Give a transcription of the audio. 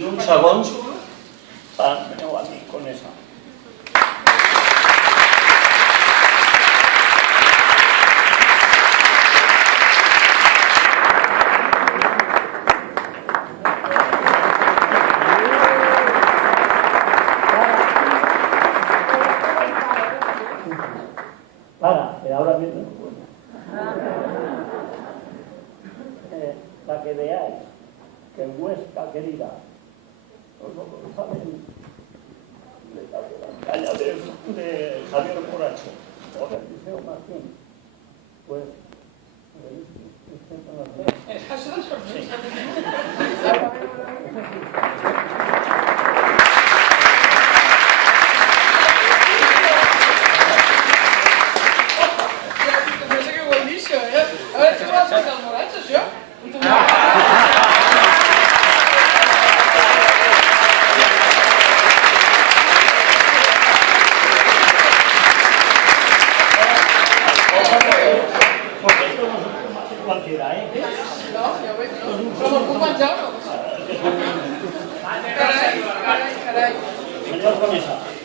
I un segon per el meu amic Conesa. Ahora mismo para que veáis que en Huesca querida no saben la caña de Javier Moracho o del Liceo Martín, pues esas son las sorpresas. cualquiera, ¿eh? No, ja ho veig, no? Però me'l puc menjar o no? Carai. Señor Conesa.